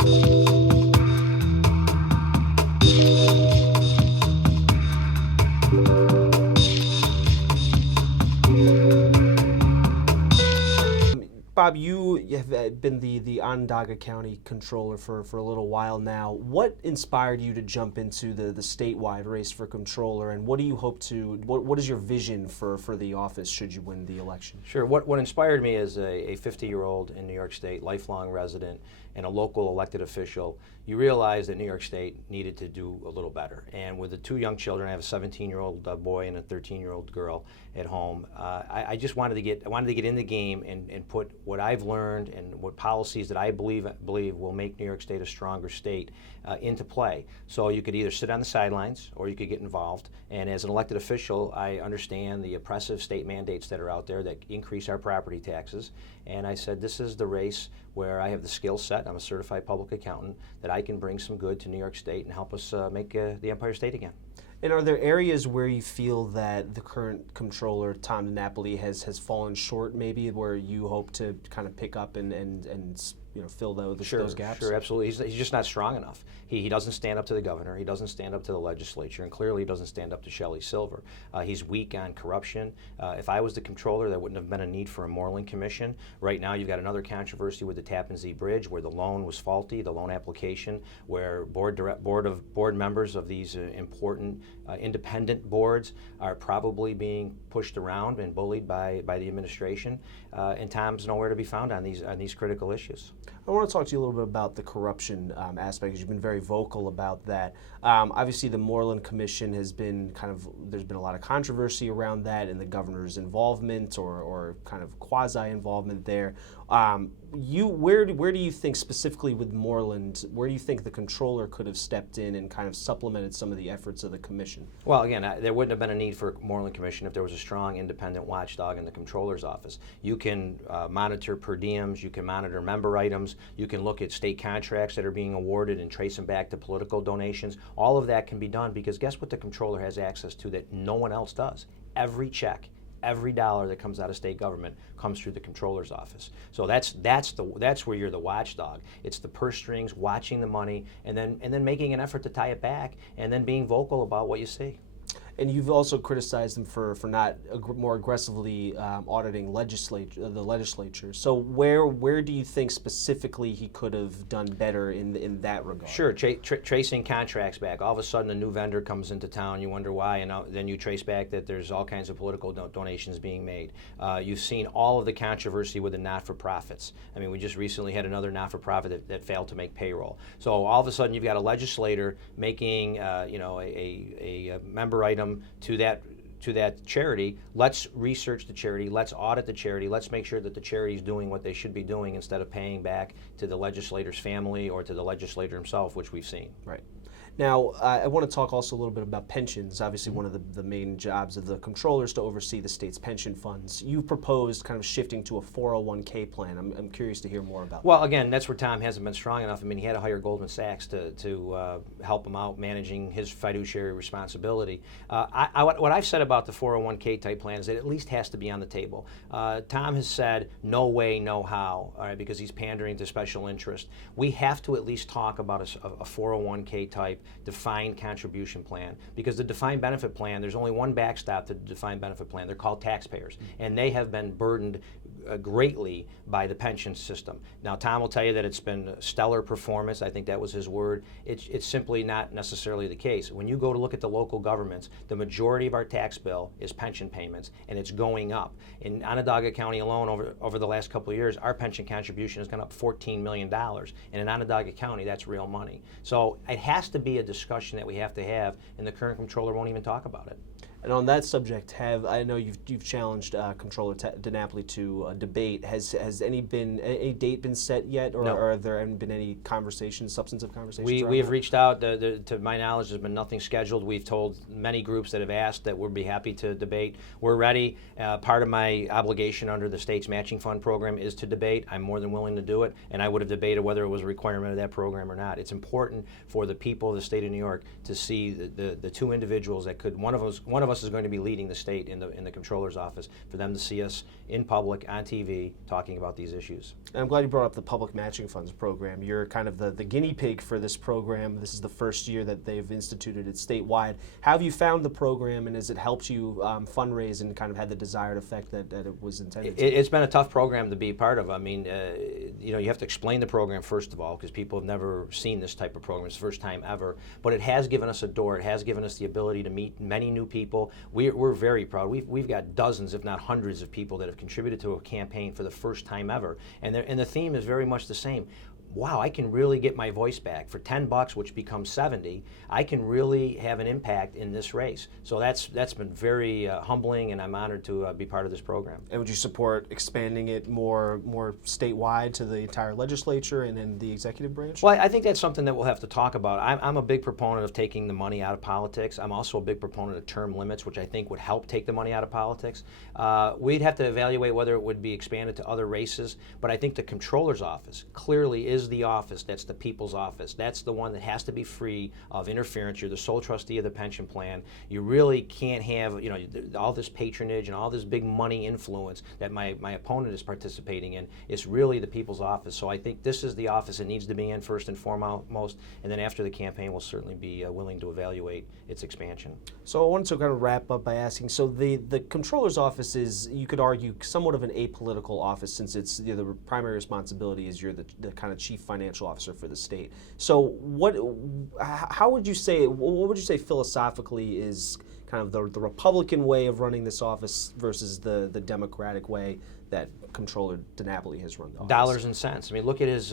Bob, you have been the Onondaga County Comptroller for a little while now. What inspired you to jump into the statewide race for Comptroller, and what do you hope to, what is your vision for the office should you win the election? Sure. What inspired me as a 50-year-old in New York State, lifelong resident, and a local elected official, you realize that New York State needed to do a little better. And with the two young children, I have a 17-year-old boy and a 13-year-old girl at home. I just wanted to get in the game and put what I've learned and what policies that I believe will make New York State a stronger state into play. So you could either sit on the sidelines or you could get involved. And as an elected official, I understand the oppressive state mandates that are out there that increase our property taxes. And I said, this is the race where I have the skill set. I'm a certified public accountant, that I can bring some good to New York State and help us make the Empire State again. And are there areas where you feel that the current Comptroller, Tom DiNapoli, has fallen short, maybe, where you hope to kind of pick up and fill those gaps? Sure, absolutely. He's just not strong enough. He doesn't stand up to the governor. He doesn't stand up to the legislature, and clearly he doesn't stand up to Shelley Silver. He's weak on corruption. If I was the Comptroller, there wouldn't have been a need for a Moreland Commission. Right now, you've got another controversy with the Tappan Zee Bridge, where the loan was faulty, the loan application, where board members of these important independent boards are probably being pushed around and bullied by the administration, and Tom's nowhere to be found on these critical issues. I want to talk to you a little bit about the corruption aspect, because you've been very vocal about that. Obviously, the Moreland Commission has been there's been a lot of controversy around that and the governor's involvement or kind of quasi-involvement there. Where do you think, specifically with Moreland, where do you think the Comptroller could have stepped in and kind of supplemented some of the efforts of the Commission? Well, again, there wouldn't have been a need for a Moreland Commission if there was a strong independent watchdog in the Comptroller's office. You can monitor per diems, you can monitor member items, you can look at state contracts that are being awarded and trace them back to political donations. All of that can be done because guess what the Comptroller has access to that no one else does? Every check. Every dollar that comes out of state government comes through the Comptroller's office. So that's where you're the watchdog. It's the purse strings, watching the money, and then making an effort to tie it back, and then being vocal about what you see. And you've also criticized them for not more aggressively auditing the legislature. So where do you think specifically he could have done better in that regard? Sure, tracing contracts back. All of a sudden a new vendor comes into town, you wonder why, and then you trace back that there's all kinds of political donations being made. You've seen all of the controversy with the not-for-profits. I mean, we just recently had another not-for-profit that failed to make payroll. So all of a sudden you've got a legislator making a member item to that charity. Let's research the charity, let's audit the charity, let's make sure that the charity is doing what they should be doing instead of paying back to the legislator's family or to the legislator himself, which we've seen. Right. Now, I want to talk also a little bit about pensions. Obviously, one of the main jobs of the Comptroller is to oversee the state's pension funds. You've proposed kind of shifting to a 401k plan. I'm curious to hear more about that. Well, again, that's where Tom hasn't been strong enough. I mean, he had to hire Goldman Sachs to help him out managing his fiduciary responsibility. What I've said about the 401k type plan is that it at least has to be on the table. Tom has said, no way, no how, all right, because he's pandering to special interest. We have to at least talk about a 401k type defined contribution plan, because the defined benefit plan, there's only one backstop to the defined benefit plan. They're called taxpayers, and they have been burdened greatly by the pension system. Now, Tom will tell you that it's been stellar performance. I think that was his word. It's simply not necessarily the case. When you go to look at the local governments, the majority of our tax bill is pension payments, and it's going up. In Onondaga County alone, over the last couple of years, our pension contribution has gone up $14 million. And in Onondaga County, that's real money. So it has to be a discussion that we have to have, and the current Comptroller won't even talk about it. And on that subject, I know you've challenged Comptroller DiNapoli to a debate. Has any date been set yet, or no. Or have there been any substantive conversations? We have reached out. To my knowledge, there's been nothing scheduled. We've told many groups that have asked that we'll be happy to debate. We're ready. Part of my obligation under the state's matching fund program is to debate. I'm more than willing to do it, and I would have debated whether it was a requirement of that program or not. It's important for the people of the state of New York to see the two individuals that could one of of us is going to be leading the state in the Comptroller's office for them to see us in public, on TV, talking about these issues. And I'm glad you brought up the public matching funds program. You're kind of the guinea pig for this program. This is the first year that they've instituted it statewide. How have you found the program, and has it helped you fundraise and kind of had the desired effect that it was intended to? It's been a tough program to be part of. I mean, you know, you have to explain the program first of all, because people have never seen this type of program. It's the first time ever. But it has given us a door. It has given us the ability to meet many new people. We're very proud. We've got dozens, if not hundreds, of people that have contributed to a campaign for the first time ever. And the theme is very much the same. Wow, I can really get my voice back. For $10, which becomes 70, I can really have an impact in this race. So that's been very humbling, and I'm honored to be part of this program. And would you support expanding it more statewide to the entire legislature and then the executive branch? Well, I think that's something that we'll have to talk about. I'm a big proponent of taking the money out of politics. I'm also a big proponent of term limits, which I think would help take the money out of politics. We'd have to evaluate whether it would be expanded to other races, but I think the Comptroller's office clearly is the office that's the people's office. That's the one that has to be free of interference. You're the sole trustee of the pension plan. You really can't have, you know, all this patronage and all this big money influence that my opponent is participating in. It's really the people's office. So I think this is the office it needs to be in first and foremost, and then after the campaign we'll certainly be willing to evaluate its expansion. So I wanted to kind of wrap up by asking, so the Comptroller's office is, you could argue, somewhat of an apolitical office, since it's, you know, the primary responsibility is you're the kind of chief financial officer for the state. So how would you say, what would you say philosophically is kind of the Republican way of running this office versus the Democratic way that Comptroller DiNapoli has run the office? Dollars and cents. I mean, look at his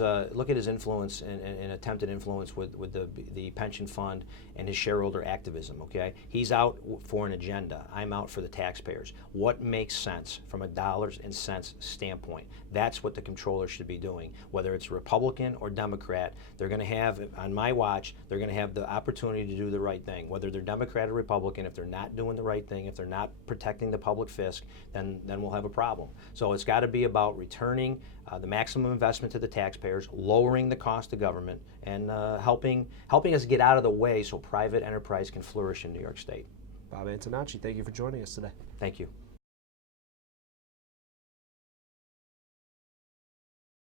influence and attempted influence with the pension fund and his shareholder activism. Okay, he's out for an agenda. I'm out for the taxpayers. What makes sense from a dollars and cents standpoint? That's what the Comptroller should be doing. Whether it's Republican or Democrat, they're going to have, on my watch, they're going to have the opportunity to do the right thing. Whether they're Democrat or Republican, if they're not doing the right thing, if they're not protecting the public fisc, then we'll have a problem. So it's got to be about returning the maximum investment to the taxpayers, lowering the cost of government, and helping us get out of the way so private enterprise can flourish in New York State. Bob Antonacci, thank you for joining us today. Thank you.